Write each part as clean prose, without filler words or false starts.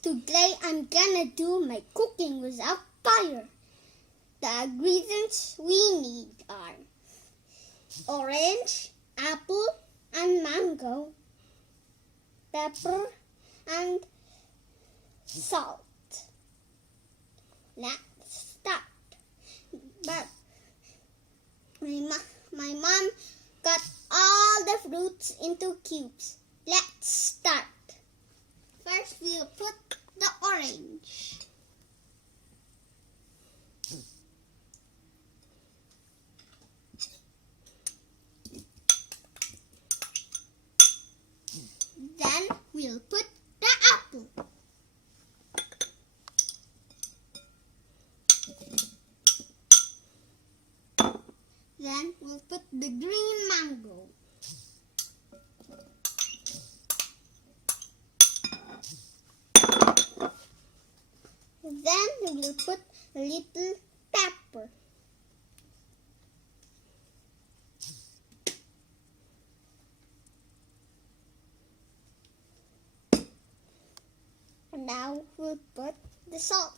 Today I'm gonna do my cooking without fire. The ingredients we need are orange, apple, and mango, pepper, and salt. Let's start. But my mom cut all the fruits into cubes. Let's start. First, we'll put the orange. Then we'll put the apple. Then we'll put the green mango. Then we'll put a little pepper. Now we'll put the salt.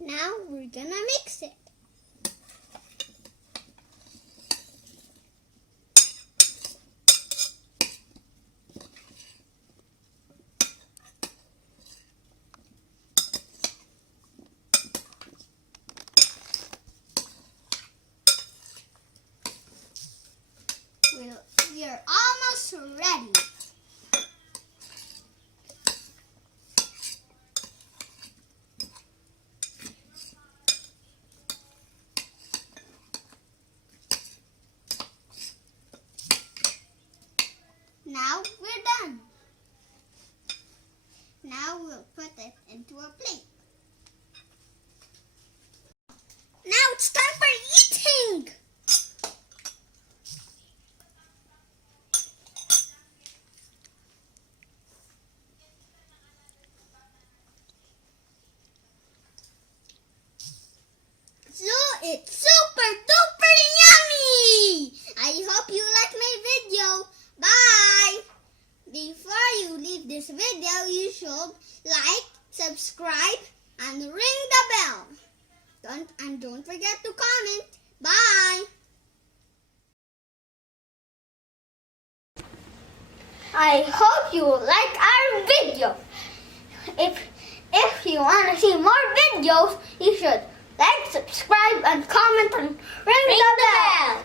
Now we're gonna mix it. We're almost ready. Now we're done. Now we'll put it into a plate. Now it's time for eating! So it's super duper yummy! I hope you like my video. Bye! Before you leave this video, you should like, subscribe, and ring the bell. Don't forget to comment. Bye! I hope you like our video. If you want to see more videos, you should like, subscribe, and comment and ring the bell.